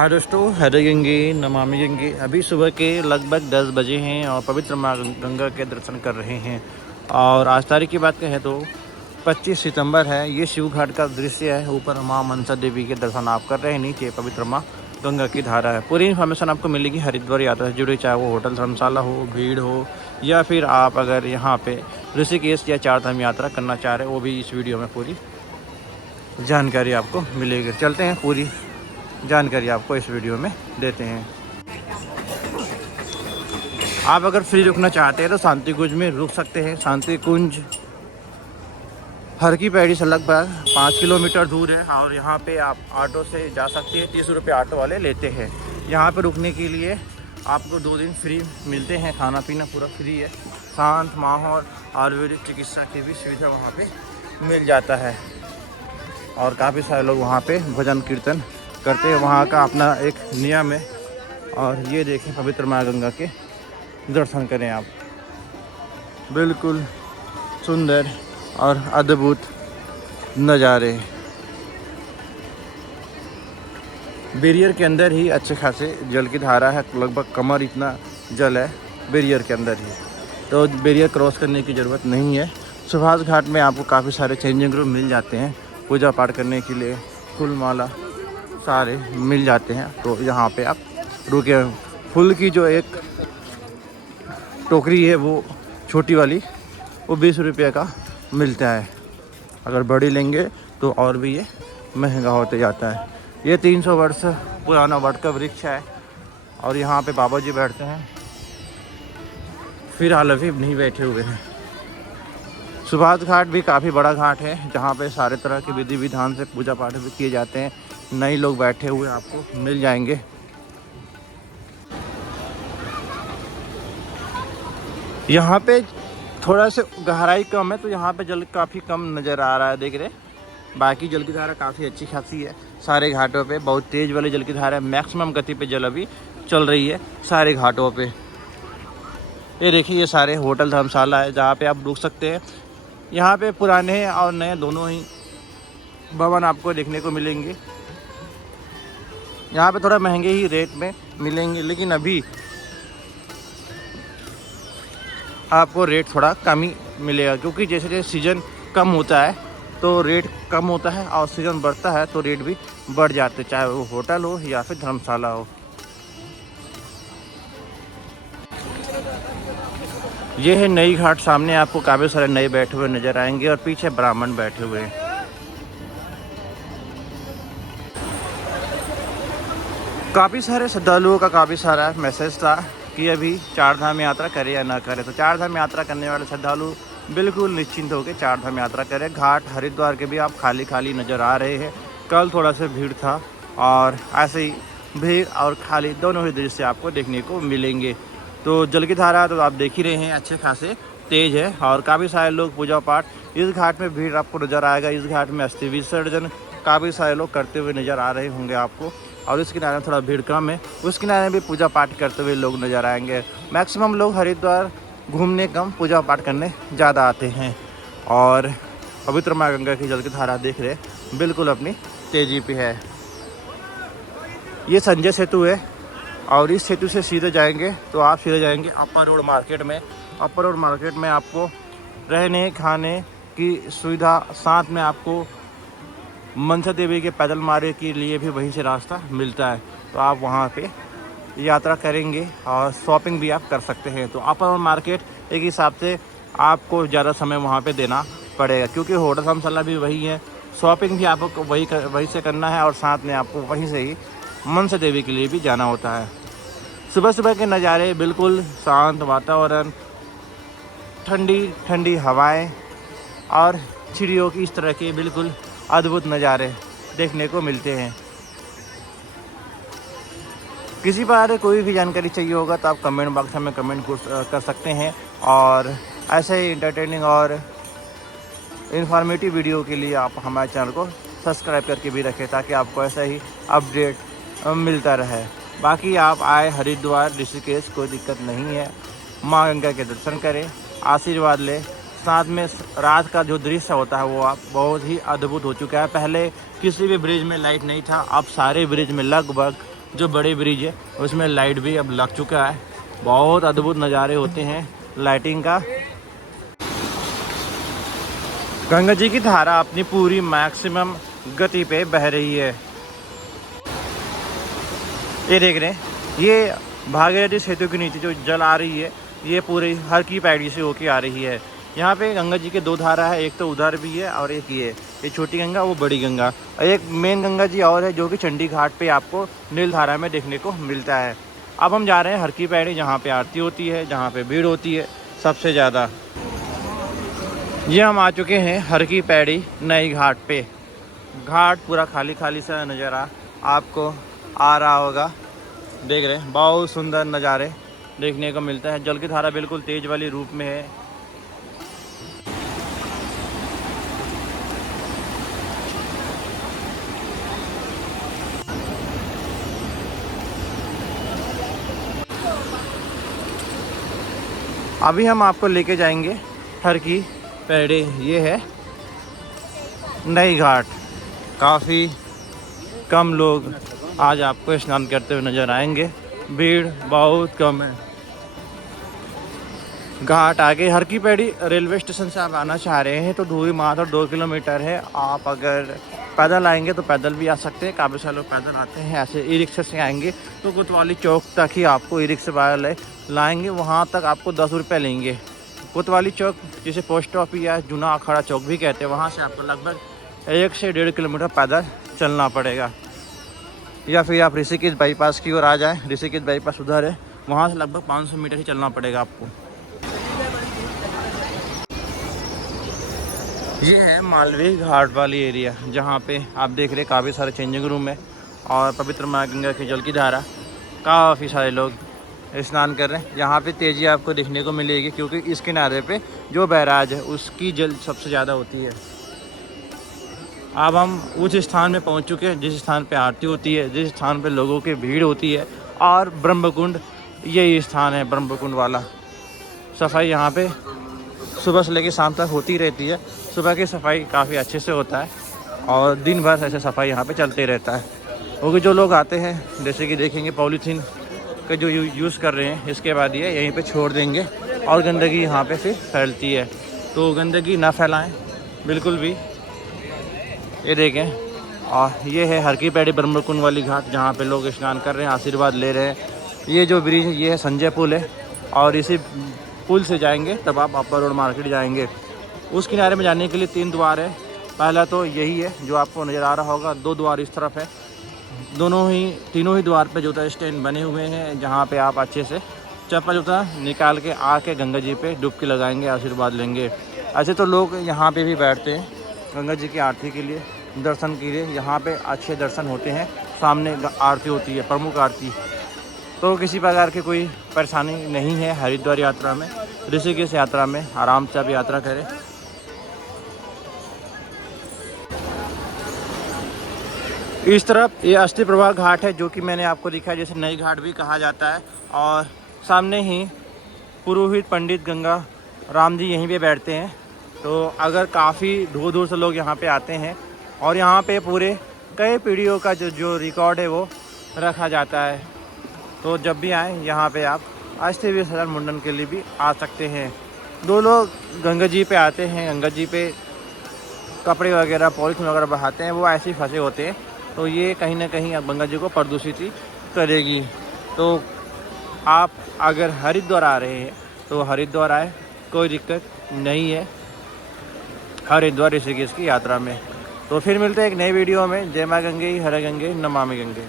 हाँ दोस्तों, हरे गंगे नमामि गंगे। अभी सुबह के लगभग 10 बजे हैं और पवित्र माँ गंगा के दर्शन कर रहे हैं। और आज तारीख की बात करें तो 25 सितंबर है। ये शिव घाट का दृश्य है। ऊपर माँ मनसा देवी के दर्शन आप कर रहे हैं, नीचे पवित्र माँ गंगा की धारा है। पूरी इन्फॉर्मेशन आपको मिलेगी हरिद्वार यात्रा से जुड़ी, चाहे वो होटल धर्मशाला हो, भीड़ हो, या फिर आप अगर यहाँ पे ऋषिकेश या चारधाम यात्रा करना चाह रहे हैं, वो भी इस वीडियो में पूरी जानकारी आपको मिलेगी। चलते हैं, पूरी जानकारी आपको इस वीडियो में देते हैं। आप अगर फ्री रुकना चाहते हैं तो शांति कुंज में रुक सकते हैं। शांति कुंज हर की पैड़ी से लगभग 5 किलोमीटर दूर है और यहाँ पे आप ऑटो से जा सकते हैं। 30 रुपये ऑटो वाले लेते हैं। यहाँ पे रुकने के लिए आपको 2 दिन फ्री मिलते हैं। खाना पीना पूरा फ्री है। शांत माहौल, आयुर्वेदिक चिकित्सा की भी सुविधा वहाँ पे मिल जाता है और काफ़ी सारे लोग वहाँ पे भजन कीर्तन करते हैं। वहाँ का अपना एक नियम है। और ये देखें, पवित्र माँ गंगा के दर्शन करें आप। बिल्कुल सुंदर और अद्भुत नज़ारे। बैरियर के अंदर ही अच्छे खासे जल की धारा है। लगभग कमर इतना जल है बैरियर के अंदर ही, तो बैरियर क्रॉस करने की ज़रूरत नहीं है। सुभाष घाट में आपको काफ़ी सारे चेंजिंग रूम मिल जाते हैं। पूजा पाठ करने के लिए फूल माला सारे मिल जाते हैं। तो यहाँ पे आप रुके। फूल की जो एक टोकरी है वो छोटी वाली, वो 20 रुपये का मिलता है। अगर बड़ी लेंगे तो और भी ये महंगा होते जाता है। ये 300 वर्ष पुराना वट का वृक्ष है और यहाँ पे बाबा जी बैठते हैं। फिर अभी नहीं बैठे हुए हैं। सुभाष घाट भी काफ़ी बड़ा घाट है जहाँ पे सारे तरह के विधि विधान से पूजा पाठ भी किए जाते हैं। नए लोग बैठे हुए आपको मिल जाएंगे। यहाँ पे थोड़ा सा गहराई कम है तो यहाँ पे जल काफ़ी कम नज़र आ रहा है, देख रहे। बाकी जल की धारा काफ़ी अच्छी खासी है। सारे घाटों पे बहुत तेज़ वाली जल की धारा है। मैक्सिमम गति पे जल अभी चल रही है सारे घाटों पे। ये देखिए, ये सारे होटल धर्मशाला है जहाँ पे आप रुक सकते हैं। यहाँ पे पुराने और नए दोनों ही भवन आपको देखने को मिलेंगे। यहाँ पे थोड़ा महंगे ही रेट में मिलेंगे, लेकिन अभी आपको रेट थोड़ा कम ही मिलेगा, क्योंकि जैसे जैसे सीज़न कम होता है तो रेट कम होता है और सीज़न बढ़ता है तो रेट भी बढ़ जाते हैं, चाहे वो होटल हो या फिर धर्मशाला हो। ये है नई घाट। सामने आपको काफ़ी सारे नए बैठे हुए नज़र आएंगे और पीछे ब्राह्मण बैठे हुए हैं। काफ़ी सारे श्रद्धालुओं का काफ़ी सारा मैसेज था कि अभी चारधाम यात्रा करें या ना करें। तो चारधाम यात्रा करने वाले श्रद्धालु बिल्कुल निश्चिंत होकर चारधाम यात्रा करें। घाट हरिद्वार के भी आप खाली खाली नज़र आ रहे हैं। कल थोड़ा सा भीड़ था और ऐसे ही भीड़ और खाली दोनों ही दृश्य आपको देखने को मिलेंगे। तो जल की धारा तो आप देख ही रहे हैं, अच्छे खासे तेज़ है और काफ़ी सारे लोग पूजा पाठ। इस घाट में भीड़ आपको नज़र आएगा। इस घाट में अस्थि विसर्जन काफ़ी सारे लोग करते हुए नज़र आ रहे होंगे आपको। और इस किनारे में थोड़ा भीड़ कम है, उस किनारे में भी पूजा पाठ करते हुए लोग नज़र आएंगे। मैक्सिमम लोग हरिद्वार घूमने कम पूजा पाठ करने ज़्यादा आते हैं। और पवित्र माँ गंगा की जल की धारा देख रहे, बिल्कुल अपनी तेज़ी पे है। ये संजय सेतु है और इस सेतु से सीधे जाएंगे तो आप सीधे जाएंगे अपर रोड मार्केट में। अपर रोड मार्केट में आपको रहने खाने की सुविधा, साथ में आपको मनसा देवी के पैदल मार्ग के लिए भी वहीं से रास्ता मिलता है। तो आप वहाँ पे यात्रा करेंगे और शॉपिंग भी आप कर सकते हैं। तो अपर मार्केट एक हिसाब से आपको ज़्यादा समय वहाँ पे देना पड़ेगा, क्योंकि होटल धर्मशाला भी वही है। शॉपिंग भी आपको वहीं से करना है और साथ में आपको वहीं से ही मनसा देवी के लिए भी जाना होता है। सुबह सुबह के नज़ारे, बिल्कुल शांत वातावरण, ठंडी ठंडी हवाएँ और चिड़ियों की इस तरह के बिल्कुल अद्भुत नज़ारे देखने को मिलते हैं। किसी बारे कोई भी जानकारी चाहिए होगा तो आप कमेंट बॉक्स में कमेंट कर सकते हैं। और ऐसे ही इंटरटेनिंग और इन्फॉर्मेटिव वीडियो के लिए आप हमारे चैनल को सब्सक्राइब करके भी रखें, ताकि आपको ऐसा ही अपडेट मिलता रहे। बाकी आप आए हरिद्वार ऋषिकेश, कोई दिक्कत नहीं है। माँ गंगा के दर्शन करें, आशीर्वाद लें। साथ में रात का जो दृश्य होता है वो आप बहुत ही अद्भुत हो चुका है। पहले किसी भी ब्रिज में लाइट नहीं था, अब सारे ब्रिज में लगभग जो बड़े ब्रिज है उसमें लाइट भी अब लग चुका है। बहुत अद्भुत नज़ारे होते हैं लाइटिंग का। गंगा जी की धारा अपनी पूरी मैक्सिमम गति पे बह रही है। ये देख रहे हैं, ये भागीरथी सेतु के नीचे जो जल आ रही है ये पूरी हर की पैड़ी से होके आ रही है। यहाँ पे गंगा जी के दो धारा है, एक तो उधर भी है और एक ये छोटी गंगा, वो बड़ी गंगा। और एक मेन गंगा जी और है जो कि चंडी घाट पे आपको नील धारा में देखने को मिलता है। अब हम जा रहे हैं हर की पैड़ी, जहाँ पे आरती होती है, जहाँ पे भीड़ होती है सबसे ज़्यादा। ये हम आ चुके हैं हर की पैड़ी नई घाट पे। घाट पूरा खाली खाली सा नज़ारा आपको आ रहा होगा। देख रहे हैं, बहुत सुंदर नज़ारे देखने को मिलता है। जल की धारा बिल्कुल तेज वाली रूप में है। अभी हम आपको लेके जाएंगे हर की पैड़ी। ये है नई घाट। काफ़ी कम लोग आज आपको स्नान करते हुए नज़र आएंगे, भीड़ बहुत कम है। घाट आगे हर की पैड़ी रेलवे स्टेशन से आप आना चाह रहे हैं तो दूरी मात्र 2 किलोमीटर है। आप अगर पैदल आएंगे तो पैदल भी आ सकते हैं। काफ़ी सारे लोग पैदल आते हैं। ऐसे ई रिक्शा से आएंगे तो कोतवाली चौक तक ही आपको ई रिक्शा वाले लाएंगे, वहाँ तक आपको 10 रुपये लेंगे। कोतवाली चौक जिसे पोस्ट ऑफिस या जूना अखाड़ा चौक भी कहते हैं, वहाँ से आपको लगभग 1 से 1.5 किलोमीटर पैदल चलना पड़ेगा। या फिर आप ऋषिकेश बाईपास की ओर आ जाएँ। ऋषिकेश बाईपास उधर है, वहाँ से लगभग 500 मीटर ही चलना पड़ेगा आपको। ये है मालवीय घाट वाली एरिया, जहाँ पे आप देख रहे काफ़ी सारे चेंजिंग रूम है और पवित्र माँ गंगा के जल की धारा। काफ़ी सारे लोग स्नान कर रहे हैं। यहाँ पे तेज़ी आपको देखने को मिलेगी क्योंकि इस किनारे पे जो बैराज है उसकी जल सबसे ज़्यादा होती है। अब हम उस स्थान में पहुँच चुके हैं जिस स्थान पे आरती होती है, जिस स्थान पे लोगों की भीड़ होती है। और ब्रह्मकुंड यही स्थान है, ब्रह्मकुंड वाला। सफाई यहाँ पे सुबह से लेकर शाम तक होती रहती है। सुबह की सफाई काफ़ी अच्छे से होता है और दिन भर ऐसे सफाई यहाँ पे चलते रहता है। क्योंकि जो लोग आते हैं, जैसे कि देखेंगे पॉलीथीन का जो यूज़ कर रहे हैं, इसके बाद ये यहीं पे छोड़ देंगे और गंदगी यहाँ पे फिर फैलती है। तो गंदगी ना फैलाएं बिल्कुल भी। ये देखें, और ये है हर की पैड़ी ब्रह्मकुंड वाली घाट, जहाँ पे लोग स्नान कर रहे हैं, आशीर्वाद ले रहे हैं। ये जो ब्रिज है ये है संजय पुल है और इसी पुल से जाएंगे तब आप अपर रोड मार्केट जाएंगे। उस किनारे में जाने के लिए 3 द्वार है। पहला तो यही है जो आपको नज़र आ रहा होगा, 2 द्वार इस तरफ है। तीनों ही द्वार पे जूता स्टैंड बने हुए हैं, जहाँ पे आप अच्छे से चप्पल जूता निकाल के आके गंगा जी पे डुबकी लगाएंगे, आशीर्वाद लेंगे। ऐसे तो लोग यहाँ पे भी बैठते हैं गंगा जी की आरती के लिए, दर्शन के लिए। यहाँ पे अच्छे दर्शन होते हैं। सामने आरती होती है, प्रमुख आरती। तो किसी प्रकार की कोई परेशानी नहीं है हरिद्वार यात्रा में। ऋषिकेश यात्रा में आराम से आप यात्रा करें। इस तरफ ये अस्थि प्रवाह घाट है जो कि मैंने आपको दिखाया, जैसे नई घाट भी कहा जाता है। और सामने ही पुरोहित पंडित गंगा राम जी यहीं पे बैठते हैं। तो अगर काफ़ी दूर दूर से लोग यहाँ पे आते हैं और यहाँ पे पूरे कई पीढ़ियों का जो रिकॉर्ड है वो रखा जाता है। तो जब भी आएँ यहाँ पे आप अस्थि विसर्जन मुंडन के लिए भी आ सकते हैं। 2 लोग गंगा जी पे आते हैं, गंगा जी पे कपड़े वगैरह पॉलिथीन वगैरह बहाते हैं, वो ऐसे ही फंसे होते हैं। तो ये कहीं ना कहीं गंगा जी को प्रदूषित ही करेगी। तो आप अगर हरिद्वार आ रहे हैं तो हरिद्वार आए, कोई दिक्कत नहीं है हरिद्वार ऋषिकेश की यात्रा में। तो फिर मिलते हैं एक नई वीडियो में। जय माँ गंगे, हर गंगे, नमामि गंगे।